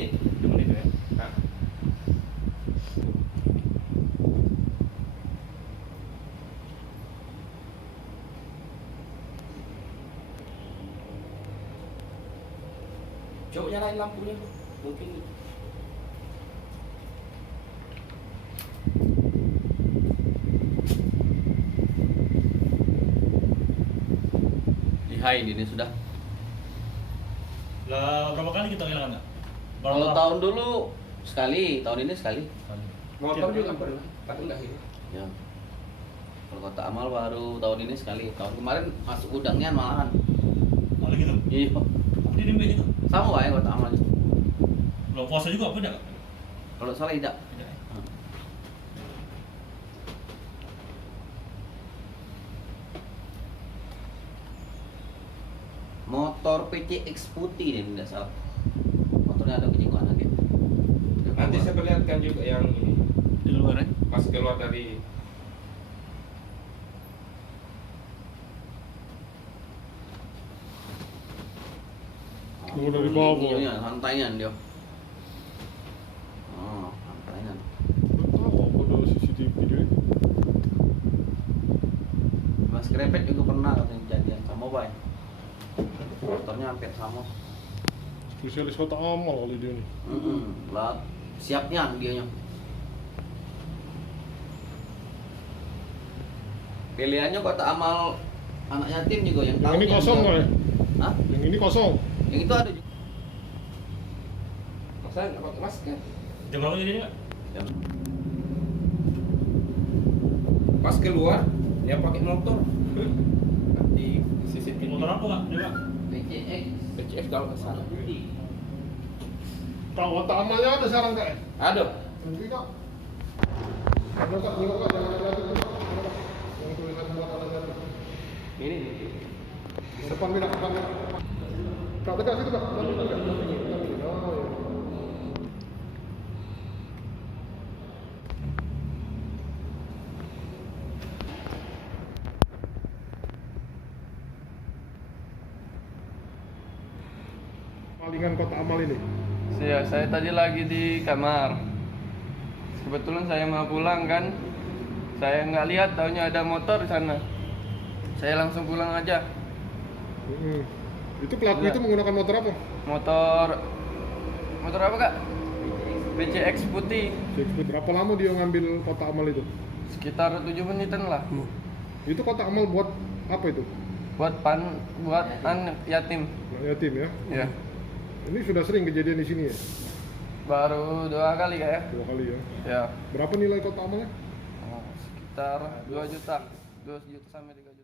menit. 2 menit ya. Nah. Coba nyalain lampunya, mungkin. Hai, ini sudah. Lah berapa kali kita kehilangan nggak? Kalau tahun dulu sekali, tahun ini sekali. Motor juga pernah, tapi enggak ini. Ya. Kalau kota amal baru tahun ini sekali. Tahun kemarin masuk gudangnya malahan. Malah gitu. Iya. Di Dembe juga. Sama wae kota amal. Lo puasa juga apa enggak? Kalau salah tidak. Tidak. Motor PCX putih ini tidak salah. Motornya ada kejenuhan lagi. Nanti saya perlihatkan juga yang ini Di luar ya. pas keluar dari Oh, dari bawah. Ininya, santainya dia. Oh, santainya. Oh, pada CCTV dia. Mas Krepet juga pernah katanya kejadian sama baik. Motornya hampir sama. Spesialis kota amal oleh dia nih. Lah, siapnya dianya. Pilihannya kota amal anak yatim juga yang tahu. Yang ini kosong nggak ya? Hah? Yang ini kosong. Yang itu ada juga. masa nggak pakai masker. Jam berapa jadi nggak? Jam. Pas keluar dia pakai motor. Di CCTV. Motor apa nggak? Dia nggak? PCX. PCF kalau nggak salah. Kalau kota amalnya ada sekarang kak? Ada. Nanti kak. Ada kak, ini kak, jangan ada lagi kak. Yang tulisan buat ada lagi. Ini. Depan beda, depan beda. Kak dekat situ kak. Oh ya. Palingan kota amal ini. Saya tadi lagi di kamar. Kebetulan saya mau pulang kan. Saya nggak lihat taunya ada motor di sana. Saya langsung pulang aja. Itu pelaku Iya. itu menggunakan motor apa? Motor apa kak? PCX putih. Berapa lama dia ngambil kota amal itu? Sekitar 7 menitan lah. Itu kota amal buat apa itu? Buat anak yatim. Anak yatim ya? Ya. Ini sudah sering kejadian di sini ya? Baru 2 kali kak ya. 2 kali ya? Ya. Berapa nilai kota amalnya? Sekitar 2 juta. 2 juta sampai 3 juta.